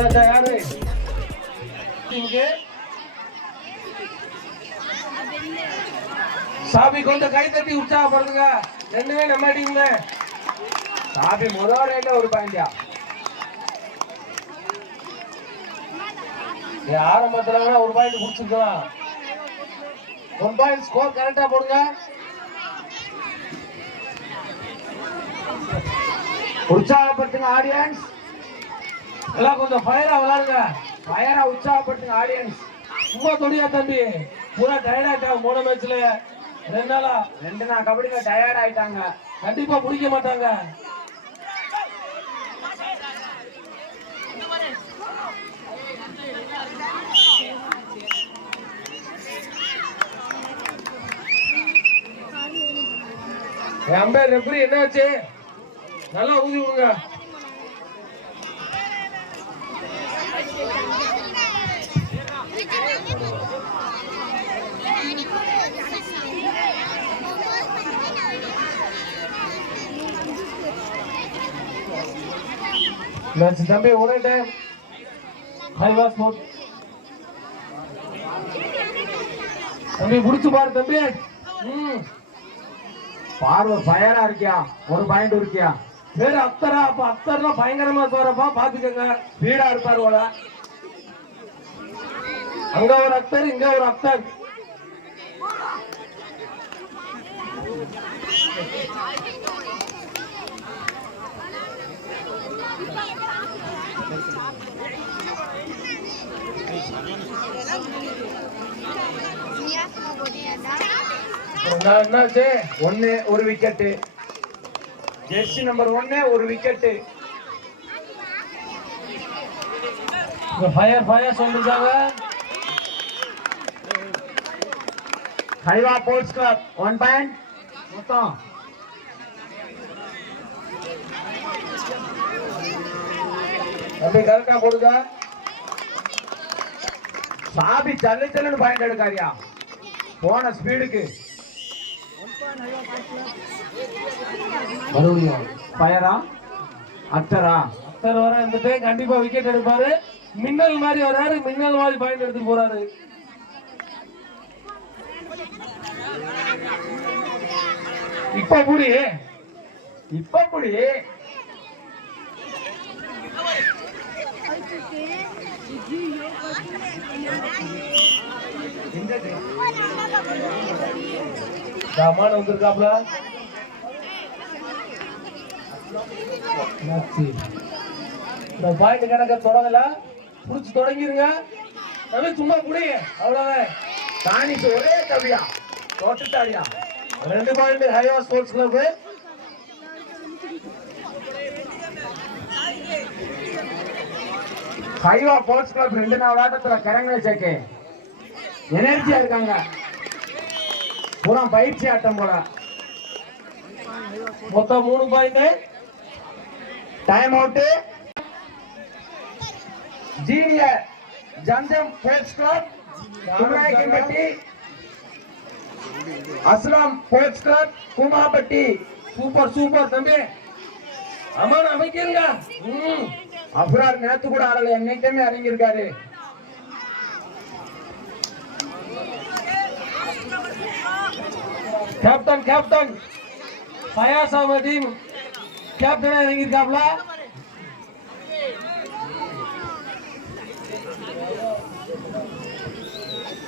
வந்தாச்சா யாரு இங்க சாபி கொஞ்சம் கை தட்டி உற்சாகப்படுத்துங்க. ரெண்டுமே நம்ம டீம்ல. சாபி முதல் ரைட்ல ஒரு பாயிண்டியா ஆரம்பத்துல ஒரு பாயிண்ட் குடிச்சிருக்கலாம். 1 பாயிண்ட் ஸ்கோர் கரெக்டா போடுங்க. உற்சாகப்படுத்துங்க ஆடியன்ஸ். எல்லாம் கொஞ்சம் ஃபயரா விளையாடுங்க. ஃபயரா உற்சாகப்படுத்துங்க ஆடியன்ஸ். சும்மா தொடியா தம்பி, பூரா டயர்ட் ஆயிட்டாங்க. 3 மேட்ச்ல 2 நாளா 2 நாள் கபடியில டயர்ட் ஆயிட்டாங்க. கண்டிப்பா பிடிக்க மாட்டாங்க. அம்பேர் ரெஃபரி என்ன ஆச்சு? நல்லா ஊதி விடுங்க. தம்பி ஒரே டைம் ஹைவாஸ் மோட் தம்பி புடிச்சு பாரு தம்பி. பார்வை ஃபயரா இருக்கியா? 1 பாயிண்ட் இருக்கியா? பேரு அக்தரா? அப்ப அக்தர்னா பயங்கரமா போறப்பா, பாத்துக்கங்க. ஸ்பீடா இருப்பாரு போல. அங்க ஒரு அக்தர், இங்க ஒரு அக்தர். என்னாச்சு? 1 1 wicket. Jersey number 1 1 wicket. Fire fire சொல்லிருக்காங்க. ஹைவா ஸ்போர்ட்ஸ் கிளப் 1 பாயிண்ட் மொத்தம். அப்படி கரெக்டா போடுங்க. சாபி சல்லுன்னு பாயிண்ட் எடுக்காரியா போன ஸ்பீடுக்கு. மறுபடியும் ஃபயரா அக்தரா? அக்தர் வர இந்த டைம் கண்டிப்பா விக்கெட் எடுப்பாரு. மின்னல் மாதிரி வராரு, மின்னல் மாதிரி பாயிண்ட் எடுத்து போறாரு. இப்ப புடி இப்ப புடி. சாமான வந்திருக்காப்ல. இந்த பாயிண்ட் கணக்க தொடங்கல, புடிச்சு தொடங்கிருங்க. சும்மா புடி, அவ்வளவுதான். தானிக்கு ஒரே கவியா தோட்டுட்டாரியா. 2 பாயிண்ட் ஹைவா ஸ்போர்ட்ஸ் கிளப். ஹைவா ஸ்போர்ட்ஸ் கிளப் 2 நாள் ஆட்டத்துல கரங்களை சேர்க்க எனர்ஜியா இருக்காங்க. பூரா பயிற்சி ஆட்டம் போல. மொத்தம் 3 point. Time out. Junior Zamzam sports club Kumaraikkampatti, Aslam sports club Kumapatti. Super super தம்பி. அம்மா அமைக்கிறீங்க. அப்ரார் நேத்து கூட ஆடல, என்னைக்குமே இறங்கியிருக்காரு. Captain captain Fayaz Ahmed team கேப்டனா இறங்கியிருக்காப்ல.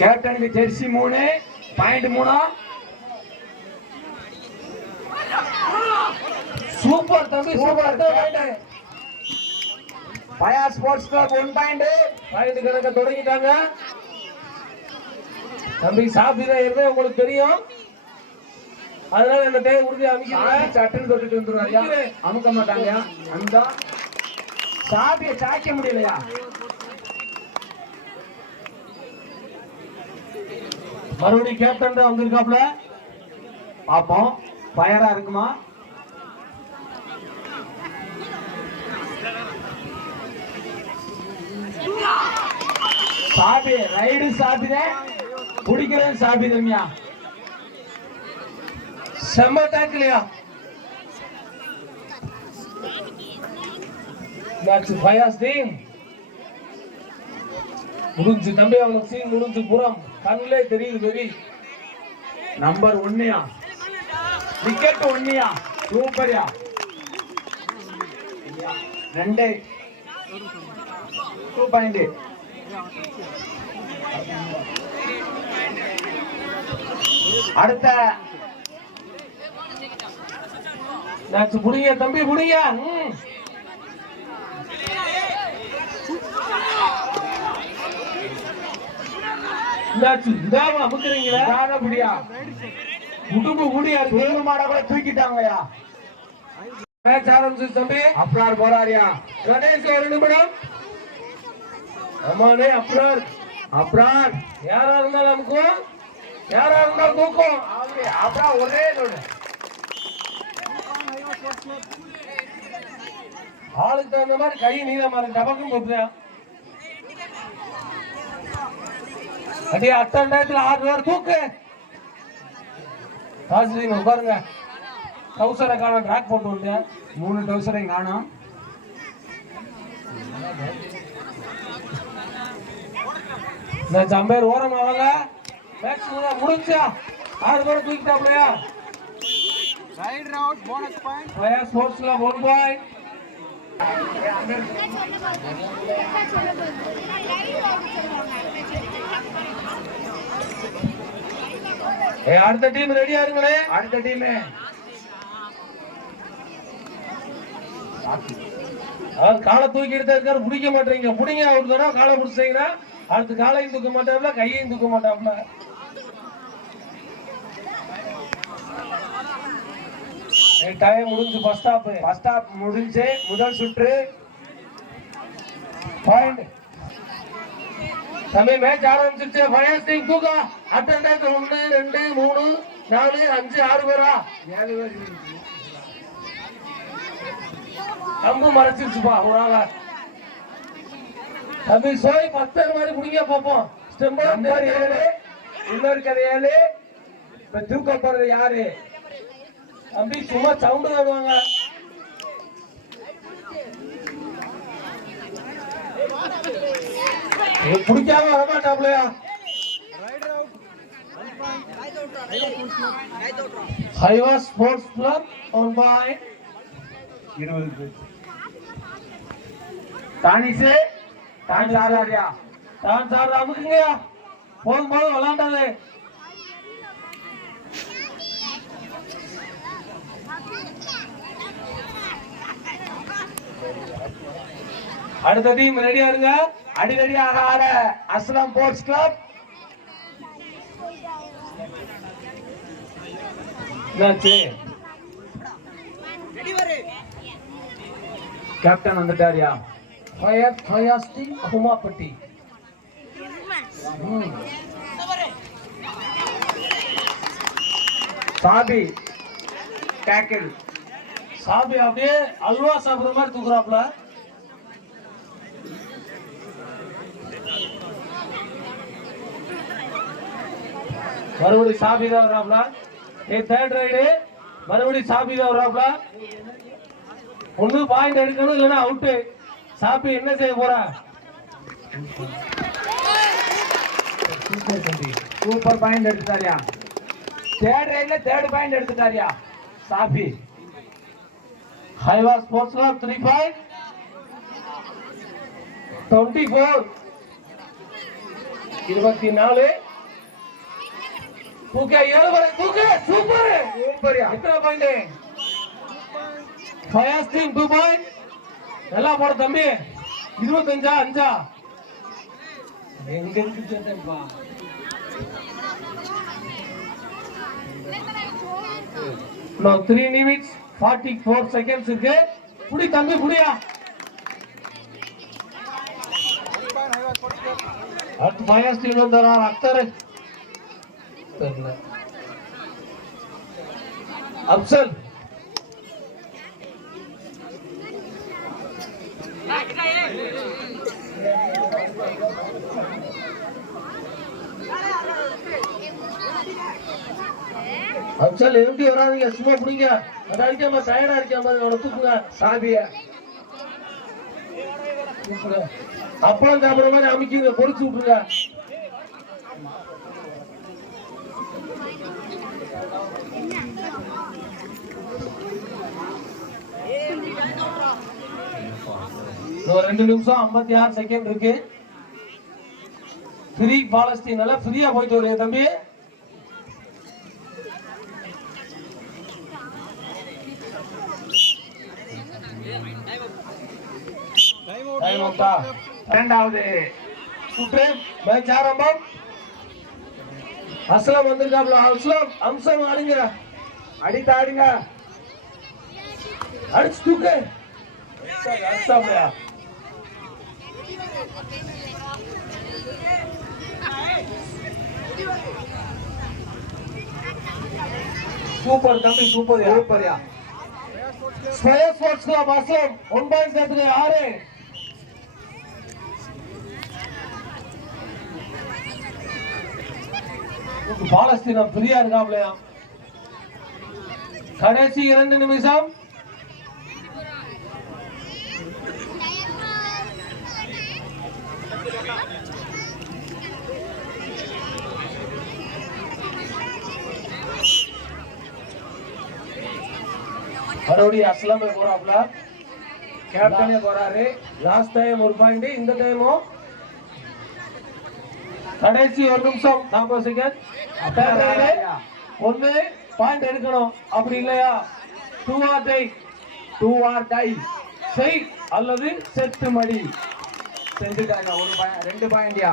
கேப்டனுக்கு ஜெர்சி 3 பாயிண்ட் 3. சூப்பர் தம்பி super. Fayaz sports club 1 point. Point கணக்க தொடங்கிட்டாங்க. தம்பி சாப்பிட ஏற்கனவே உங்களுக்கு தெரியும், அதனால இந்த டைம் உறுதி அமைக்கிறாங்க. சட்டுன்னு தொட்டுட்டு வந்துருவாரியா, அமுக்க மாட்டாங்க. அந்த சாபியை சாய்க்க முடியலையா? மறுபடியும் கேப்டன் தான் வந்திருக்காப்ல. பாப்போம் ஃபயரா இருக்குமா? சாபி ரைடு சாபிதே, பிடிக்கிறது சாபி தம்பியா. செம்ம டேக்கிலியா. மேட்ச் ஃபயாஸ் டீம் முடிஞ்சு தம்பி, அவனுக்கு சீன் முடிஞ்சு. புறம் கண்ணிலே தெரியுது வெறி. நம்பர் 1யா, விக்கெட் 1யா, சூப்பர்யா. 2 2 பாயிண்ட். அடுத்த மேட்ச் புடிங்க தம்பி, புடிங்க. மேட்ச் இதாவா அமுக்குறீங்களா? யார புடியா, உடும்பு ஊடியா இருக்கு. தூக்கு மாட கூட தூக்கிட்டாங்கயா. மேட்ச் ஆரம்பிச்சு தம்பி. அப்ரார் போறாரியா. கணேஷ் 1 நிமிடம். அம்மானே அப்ரார். அப்ரார் யாரா இருந்தாலும் அமுக்கும், யாரா இருந்தாலும் தூக்கும். அப்ரார் ஒரே லோடு. ஆளுக்கு தகுந்த மாதிரி கை நீளமா இருக்கு. டபக்கும் போட்டுறியா? அடியே அட்டன் டயத்துல 6 பேர் தூக்கு. ராஜ்ரீம் பாருங்க, டவுசரை காணோம், ட்ராக் போட்டு வந்தேன். 3 டவுசரையும் காணோம். மேட்ச் அம்பேர் ஓரமா வாங்க. மேட்ச் முடிஞ்சா 6 பேர் தூக்கிட்டாப்லையா? ரைட் ரவுட் போனஸ் பாயிண்ட். ஃபயர் ஸ்போர்ட்ஸ்ல 1 பாயிண்ட். அடுத்த டீம் ரெடியா இருங்களே. அடுத்த டீம் அவர் காலை தூக்கி எடுத்தா இருக்காரு, பிடிக்க மாட்டீங்க. பிடிங்க, ஒரு தடவை காலை பிடிச்சீங்கன்னா அடுத்து காலையும் தூக்க மாட்டாப்ல, கையையும் தூக்க மாட்டாப்ல. டைம் முடிஞ்சு. ஃபர்ஸ்ட் ஹாஃப் முடிஞ்சு. முதல் சுற்று பாயிண்ட். தம்பி மேட்ச் ஆரம்பிச்சிருச்சு. ஃபயர் டீம் தூக்க. அட்டெண்டன்ஸ் 1 2 3 4 5 6 பேரா? 7 பேர். கம்பு மறைச்சிருச்சுப்பா ஒரு ஆளா. தம்பி சோய் 10 பேர் மாதிரி முடிங்க பார்ப்போம். நம்பர் 7. இன்னொரு கதை 7. இப்ப தூக்க போறது யாரு? தம்பி சும்மா சவுண்ட் வருவாங்க. பிடிக்காம வரமாட்டாப்லையா? ஹைவா ஸ்போர்ட்ஸ் கிளப் 1 பாயிண்ட். 20 பேர். தானிசே டான்ஸ் ஆடுறாரியா? டான்ஸ் ஆடுற அமுக்குங்கயா. போதும் போதும் விளாண்டாது. அடுத்த டீம் ரெடியா இருங்க. அடிக்கடியாக ஆட அஸ்லாம் ஸ்போர்ட்ஸ் கிளப். கேப்டன் வந்துட்டாரியா? ஃபயாஸ்டி குமாப்பட்டி. சாபி டேக்கிள். சாபி அப்படியே அல்வா சாப்பிடுற மாதிரி தூக்குறாப்ல. மறுபடி சாபி தான் வர்றாப்ல. தேர்ட் ரைடு மறுபடி சாபி தான் வர்றாப்ல. 1 பாயிண்ட் எடுக்கணும், இல்லைன்னா அவுட்டு. சாபி என்ன செய்ய போறா? Super point எடுத்துட்டாரியா. தேர்ட் ரைட்ல 3rd பாயிண்ட் எடுத்துட்டாரியா சாபி. ஹைவா ஸ்போர்ட்ஸ் கிளப் 3 பாயிண்ட். 24 24. தூக்க 7 வரை தூக்க. சூப்பர் சூப்பர்யா. எத்தனை பாயிண்ட்? Fires team 2 point. நல்லா போட தம்பி. 25 5 எங்க இருக்குப்பா. நோ 3 நிமிட்ஸ் 44 செகண்ட்ஸ் இருக்கு. புடி தம்பி, புடியா. அடுத்து ஃபயர்ஸ் டீம் வந்தார் அக்தர். தெரியல. அப்சல் அப்சல் எப்படி வராதீங்க, சும்மா பிடிங்க. அதை அடிக்காம டயர்டா இருக்காம அவனை தூக்குங்க. சாபிய அப்பளம் சாப்பிடுற மாதிரி அமைக்கிங்க, பொறிச்சு விட்டுருங்க. இன்னும் 2 நிமிஷம் 56 செகண்ட் இருக்கு. ஃப்ரீ பாலஸ்தீனால ஃப்ரீயா போயிட்டு வருங்க தம்பி. இரண்டாவது சுற்று மேட்ச் ஆரம்பம். அஸ்லாம் வந்திருக்காப்ல. அஸ்லாம் அம்சம் ஆடுங்க, அடித்து ஆடுங்க, அடிச்சு தூக்கு. அடிச்சாப்லையா? சூப்பர் தம்பி, சூப்பர் சூப்பர்யா. ஸ்கொயர் ஸ்போர்ட்ஸ் கிளப் அஸ்லாம் 1 பாயிண்ட் சேர்த்துக்கு 6. பாலஸ்தீனம் ஃப்ரீயா இருக்காப்லையா? கடைசி 2 நிமிஷம். மறுபடியும் அஸ்லாமே போறாப்ல, கேப்டனே போறாரு. லாஸ்ட் டைம் 1 பாயிண்ட், இந்த டைமும் கடைசி 1 நிமிஷம் 40 செகண்ட். 1 பாயிண்ட் எடுக்கணும், அப்படி இல்லையா 2 or die. 2 or die. செய் அல்லது செத்து மடி. செஞ்சுட்டாங்க. 2 பாயிண்ட்யா.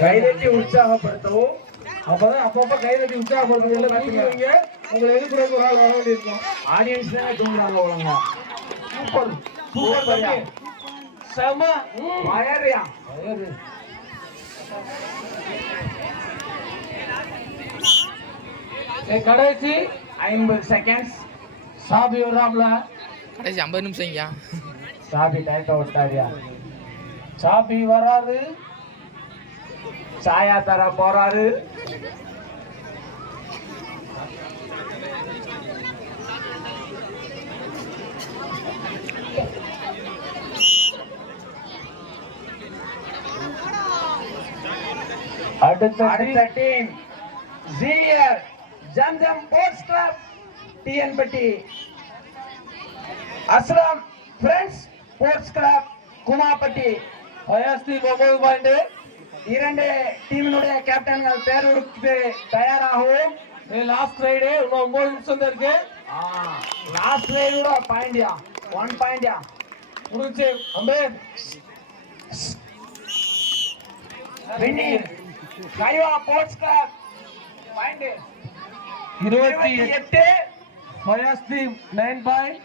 கைதட்டி உற்சாகப்படுத்தவும், அப்பதான் அப்பப்ப கைதட்டி உற்சாகப்படுத்துங்க. கத்துக்குவீங்க, உங்களை எதிர்ப்பு ஒரு ஆள் வர வேண்டியிருக்கும். ஆடியன்ஸ் தானே தூங்குறாங்க ஒழுங்கா. சூப்பர் சூப்பர் தம்பி, செம. வயர்யா. கடைசி 50 செகண்ட்ஸ். சாபி வர்றாப்ல. கடைசி 50 நிமிஷம் ஐயா. சாபி டைட்ட விட்டாரியா. சாபி வராது, சாயா தர போறாரு. அடுத்த டீம் ஜிஆர் ஜம்ஜம் ஸ்போர்ட்ஸ் கிளப் டிஎன்பட்டி, Aslam friends sports club Kumappatti. 9 point. 2 டீமினுடைய கேப்டன்கள் தேர்வுக்கு தயாராகவும். லாஸ்ட் ரைடு இன்னும் 9 நிமிஷம் தான் இருக்கு. லாஸ்ட் ரைடோட பாயிண்ட்யா, 1 பாயிண்ட்யா முடிஞ்சு. அம்பே வின்னிங் கைவா ஸ்போர்ட்ஸ் கிளப் பாயிண்ட் 28. 9 பாயிண்ட்.